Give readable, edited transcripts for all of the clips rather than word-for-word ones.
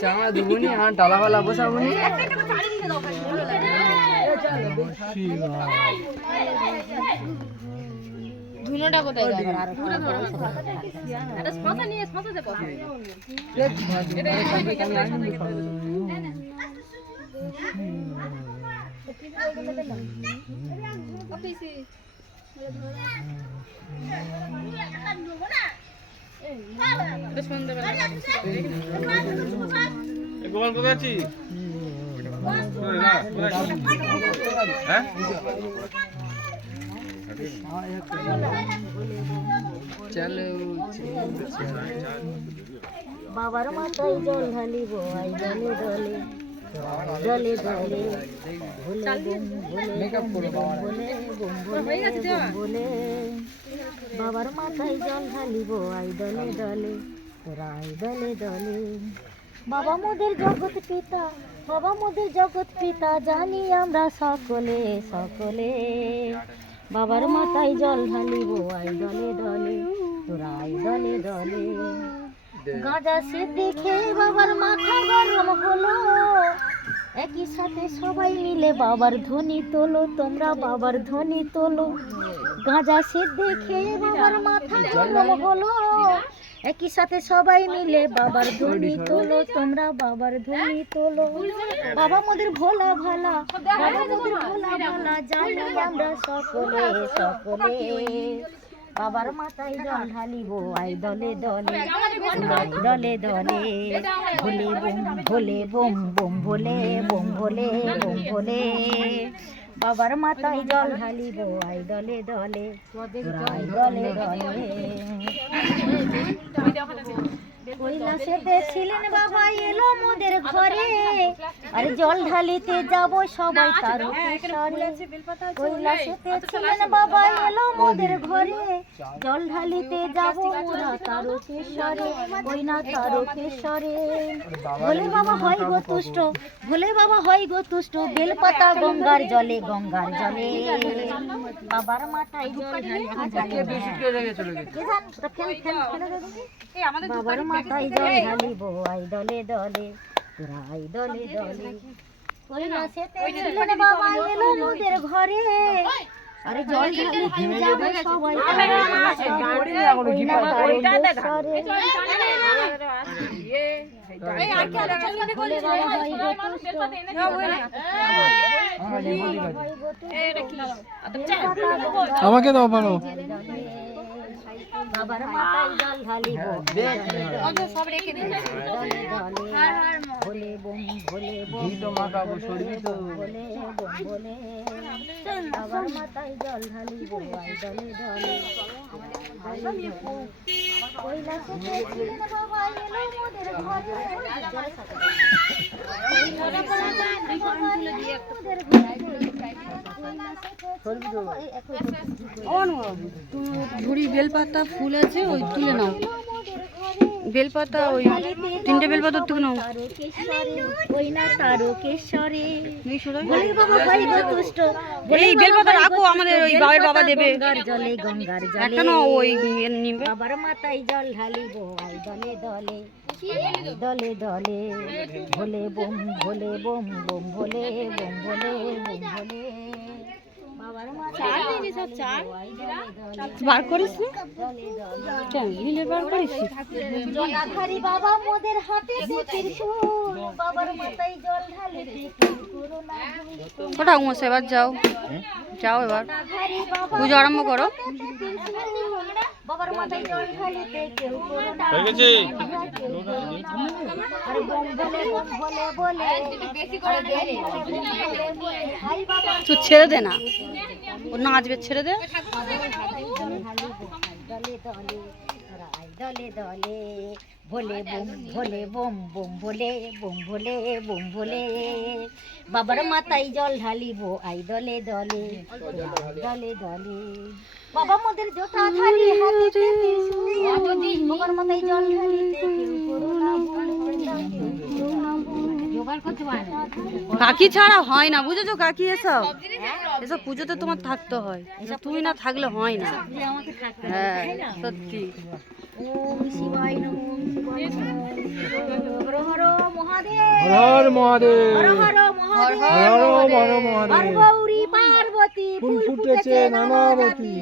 চাঙা দেবনি আর ডালা ফালা বসাবনি ধুনোটা কোথায় যাবে আর এটা স্পন্সর নিয়ে স্পন্সর দেব গোপাল কোথায় আছিস? হ্যাঁ চলো বাবার মাথায় জল ঢালিব আই দলে দলে দলে দলে বলে বাবার মাথায় জল ঢালিব আই দলে দলে রাই দলে দলে বাবা মোদের জগৎ পিতা বাবা মোদের জগৎ পিতা জানি আমরা সকলে সকলে বাবার মাথায় জল ঢালিব আই দলে দলে রাই দলে দলে গাঁজা সে দেখে বাবার মাথা গরম হলো একই সাথে সবাই মিলে বাবার ধ্বনি তোলো তোমরা বাবার ধ্বনি তোলো গাঁজা সে দেখে বাবার মাথা গরম হলো একই সাথে সবাই মিলে বাবার ধ্বনি তোলো তোমরা বাবার ধ্বনি তোলো বাবা মোদের ভোলা ভালা বাবা মোদের ভোলা ভালা জানি আমরা সকলে সকলে বাবার মাথায় জল ঢালিব আই দলে দলে দলে দলে ভোলে বোম বোম ভোলে বোম ভোলে বোম ভোলে বাবার মাথায় জল ঢালিব আই দলে দলে দলে দলে কৈলাসেতে ছিলেন বাবা এলো মোদের ঘরে আর জল ঢালিতে যাব সবাই তারকেশ্বরে কৈলাসেতে ছিলেন বাবা এলো মোদের ঘরে জল ঢালিতে যাব মোরা তারকেশ্বরে ওই না তারকেশ্বরে ভোলে বাবা হয় গো তুষ্ট ভোলে বাবা হয় গো তুষ্ট বেলপাতা গঙ্গার জলে বাবার মাথায় জল বাবার মাথায় জল ঢালিব আই দলে দলে রাই দলে দলে কৈলাসেতে ছিলেন বাবা এলো মোদের ঘরে আরে জল ঢালিতে যাব সবাই আমাকে দাও পারো বাবার মাথায় জল ঢালিব সব রেখে দিন ভোলে বোম ভোলে বোম ভোলে বোম ভোলে বাবার মাথায় জল ঢালিব আই দলে দলে কৈলাসেতে ছিলেন বাবা এলো মোদের ঘরে ঝুড়ি বেলপাতা ফুল আছে ওই তুলে নাও বেলপাতা ওই তিনটে বেলপাতা তুলে নাও এই বেলপাতা রাখো আমাদের ওই বাবার বাবা দেবে জলে গঙ্গার জলে একটা না ওই নিবে বাবার মাথায় জল ঢালিব আই দলে দলে দলে দলে ভোলে বোম ভোলে বোম বোম ভোলে বোম ভোলে বোম ভোলে বাবার মাথায় বার করিস বার করিস জটাধারী বাবা মোদের হাতে ত্রিশূল বাবার মাথায় জল ঢালিতে ওটা উমসে এবার যাও যাও এবার পুজো আরম্ভ করো বাবার মাথায় জল ঢালিতে কেউ করো না আরে বোম বলে বলে তুই ছেড়ে দে না ও নাচবে ছেড়ে দে দলে দলে দলে দলে ভোলে বোম ভোলে বোম বোম ভোলে বোম ভোলে বোম ভোলে বাবার মাথায় জল ঢালিব আই দলে দলে দলে দলে বাবা মোদের জটাধারী হাতে ত্রিশূল বাবার মাথায় জল ঢালিতে কেউ করো না ভুল কাকি ছাড়া হয় না, বুঝেছো কাকি? এসব এসব পুজোতে তোমার থাকতে হয়, তুমি না থাকলে হয় না। হ্যাঁ সত্যি। ওম শিবায় নমঃ, ওম শিবায় নমঃ। হর হর মহাদেব, হর হর মহাদেব, হর হর মহাদেব, হর হর মহাদেব। গৌরী পার্বতী ফুল ফুটেছে নানাবতী,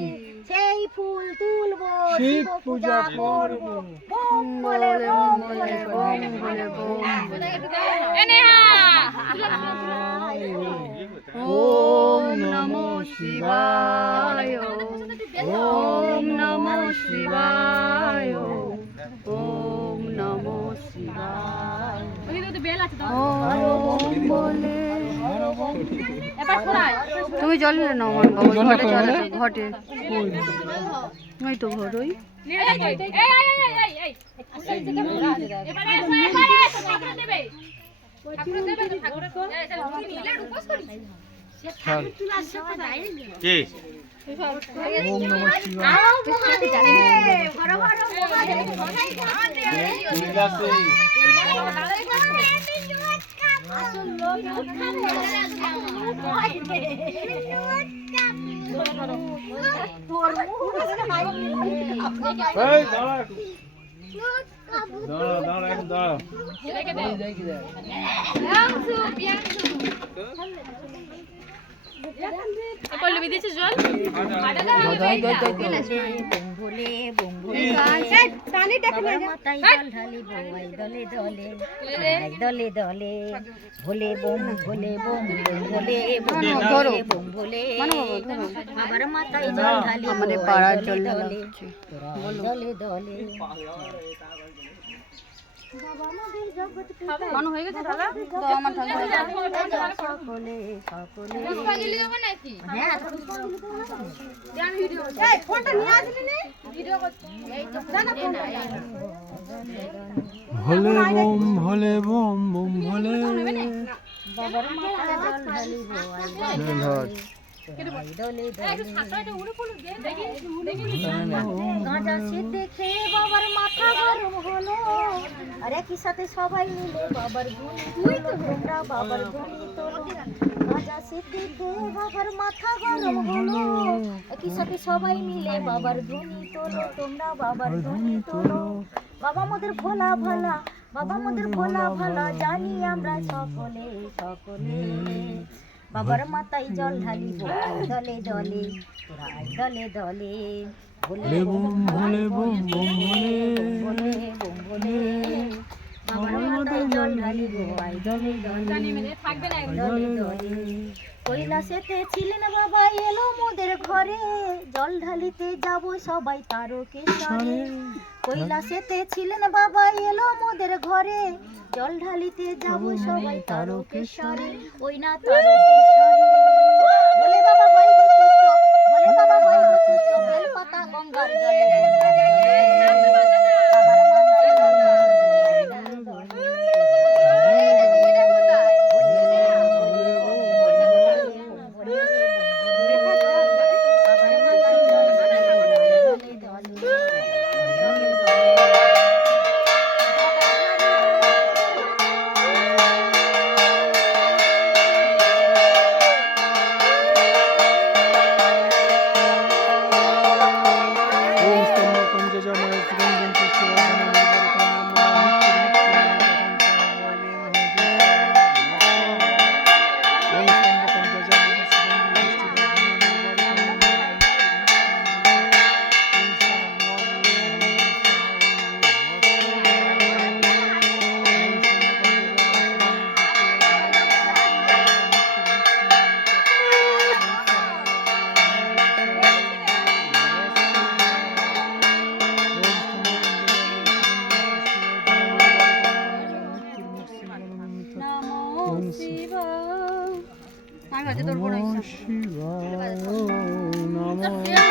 সেই ফুল তুলব, শিব পূজা করব। বোম বলে বোম বলে বম বলে বম বলে। ওম নমো শিবায়, ওম নমো শিবায়, ওম নমো শিবায়। ওম বলে। তুমি জল নিয়ে নাও আমার বাবা, ঘটে জল আছে, ঘটে। ওই তো ঘর, ওই কি ওম নমঃ শিবায়। হর হর মহাদেব। ঠিক আছে এই দাঁড়া দাঁড়া এখন দাঁড়া বলে বোম বলে মাথায় জল ঢালিব আই দলে দলে, আই দলে দলে, ভোলে বোম ভোলে বোম বোম ভোলে বোম ধরো। ভোলে বোম ভোলে, বাবার মাথায় জল ঢালিব আমাদের আই পাড়ার দলে জল দলে, ঢালাচ্ছে। দলে দলে। বাবা আমাদের জগৎ পিতা, মানো হয়ে গেছে দাদা? তো আমার ঠাকুর সকলে সকলে। হ্যাঁ ভোলে বোম ভোলে বোম বোম ভোলে। বাবার মাথায় জল ঢালিব আই দলে দলে, গাঁজা সিদ্ধে খেয়ে বাবার মাথা গরম হলো, আর একই সাথে সবাই মিলে বাবার গুণী তোলো, তোমরা বাবার গুণী তোলো। গাঁজা সিদ্ধে খেয়ে বাবার মাথা গরম হলো, একই সাথে সবাই মিলে বাবার গুণী তোলো, তোমরা বাবার গুণী তোলো। বাবা মোদের ভোলা ভালা, বাবা মোদের ভোলা ভালা, জানি আমরা সকলে সকলে। বাবার মাথায় জল ঢালিব আই দলে দলে, তোরা আই দলে দলে, ভোলে বোম ভোলে বোম বোম ভোলে বোম ভোলে। বাবার মাথায় জল ঢালিব আই দলে দলে, দলে দলে। কৈলাসেতে ছিলেন বাবা, এলো মোদের ঘরে, জল ঢালিতে যাব সবাই তারকেশ্বরে। কৈলাসেতে ছিলেন বাবা, এলো মোদের ঘরে, জল ঢালিতে যাব সবাই তারকেশ্বরে। ওই না তারকেশ্বরে, বলে বাবা হয় গো তুষ্ট, বলে বাবা হয় গো তুষ্ট, বেলপাতা গঙ্গার জলে, গঙ্গার জলে। বাবার মাথায় জল ঢালিব আই দলে আমি হচ্ছে তোর বড় ইচ্ছা। শিবায় নমঃ